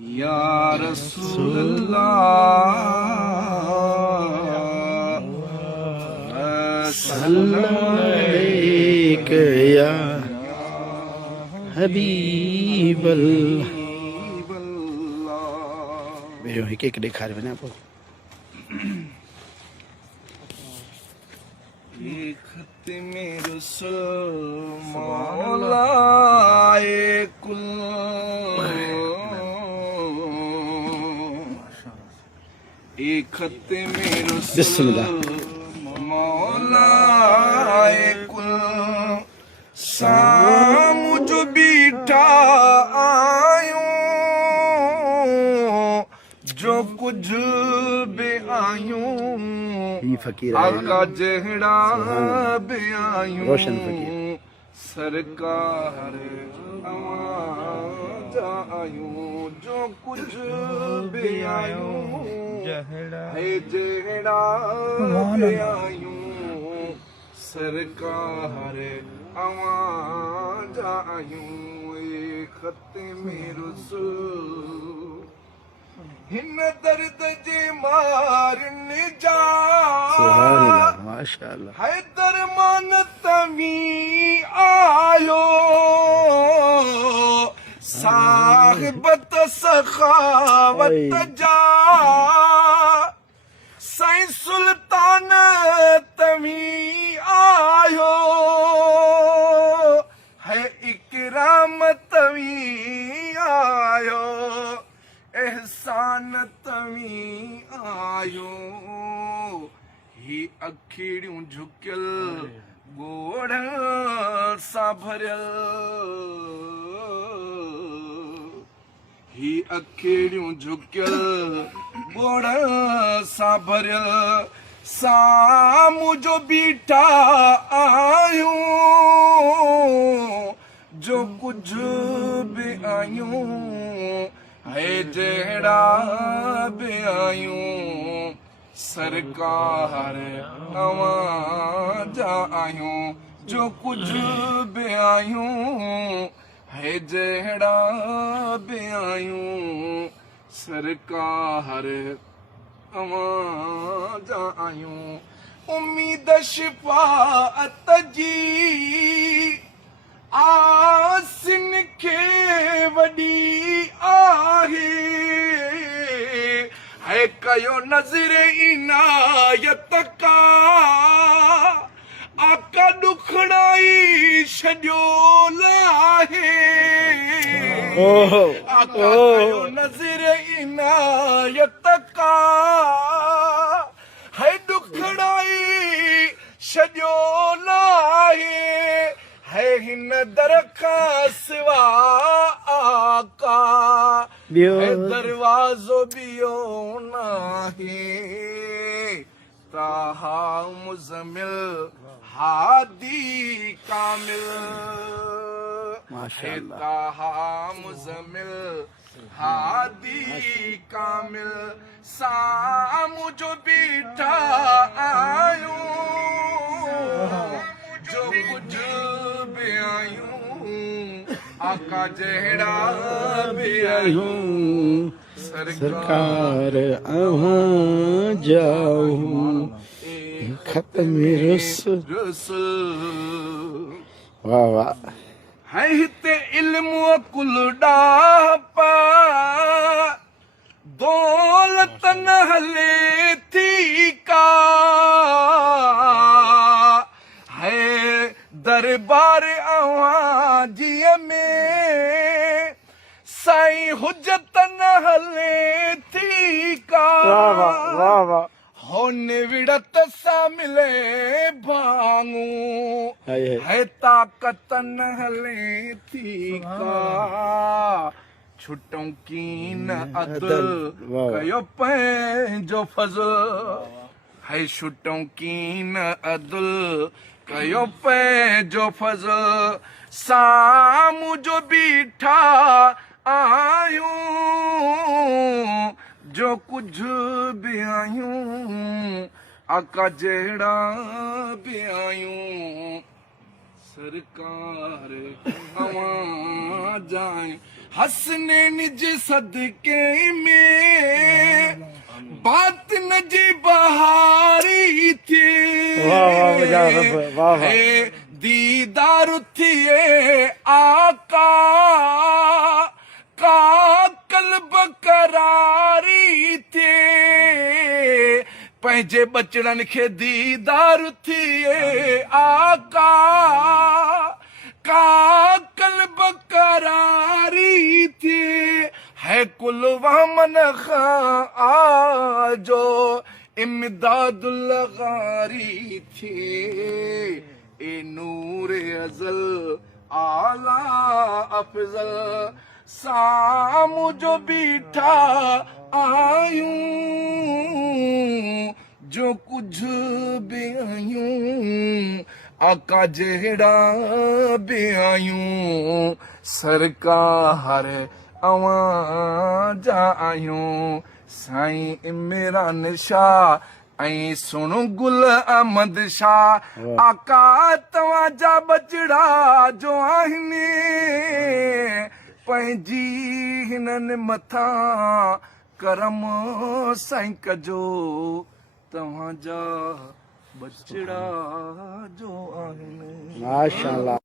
या रसूल अल्लाह सल्लल्लाहु अलैहि या हबीब अल्लाह। भेजो एक एक दिखा रहे आपको। खत्मे रसूल मौलाए कुल खत्मे बिस्मिल्लाह। रसूल मौलाए कुल साम जो बीठा आयूं जो कुछ बे आयूं ये फकीर है आका जहड़ा बे आयूं रोशन फकीर। सरकार आवाज आयूं जो कुछ बे आयूं है जहड़ा बे आयूं सरकार आवाज आयूं खत्मे रसूल हिन दर्द जे मारन जा सुभान अल्लाह माशाअल्लाह। है दरमान तवी आयो साहिबत सखावत जा साईं सुल्तान तवी आयो है इकराम तवी आयो एहसान तवी आयो ही अखिड़ियूं झुकियल गोड़ सां भरियल ही अखिड़ियूं झुकियल गोड़ सां भरियल साम्हूं जो बीठा आयूं जो कुछ बि आयूं है जहड़ा बि आयूं सरकार आवाजा आयूं जो कुछ बि आयूं है जहड़ा बि आयूं सरकार आवाजा आयूं उम्मीद शिफाअत जी आसिन खे वॾी आहे है कयो नज़र इनायत का आका ॾुखड़ाई छॾियो लाहे आका कयो नज़र इनायत का है ॾुखड़ाई छॾियो लाहे है हिन दर खां सिवा आका है दरवाज़ो बियो नाहे ताहा मुज़मिल हादी कामिल है ताहा मुज़मिल हादी कामिल साम्हूं जो बीठा आयूं जो कुछ बि आयूं आका जहड़ा बि आयूं सरकार आवाज आऊं खत्मे रसूल। वाह वाह। है हिते इल्म कुल ॾाह पा दौलत न हले थी का है दरबार आवाजीअ में साईं हुजत न हले थी का वाह वाह। होने विड़त सा मिले भांगू है ताकत न हले थी का छुटों कीन अदल कयो पंहिंजो फज़ल है छुटों कीन अदल कयो पंहिंजो फज़ल साम्हूं जो बीठा आयूं जो कुछ बि आयूं आका जहड़ा बि आयूं सरकार आवाज आयूं हंसने निज सदके में बात नजी बहारी थी वाह, या रब, वाह, वाह। है दीदार थिए आका का कल्ब करारी थे पंहिंजे बचड़नि खे दीदार थिए आका का कल्ब करारी थी है कुल वमन खां आजो इमदादुल गारी थी ए नूर अज़ल आला अफजल सामू जो बीठा आयूं जो कुछ भी आयूं आका जहिड़ा भी आयूं सरकार अवां जा आयूं साईं इमरान शाह ऐं सुणो गुल अहमद शाह आका तव्हांजा बचड़ा जो आहिनि पंहिंजी हिननि मथां करम साईं कजो तव्हांजा बचड़ा जो आहिनि माशाल्लाह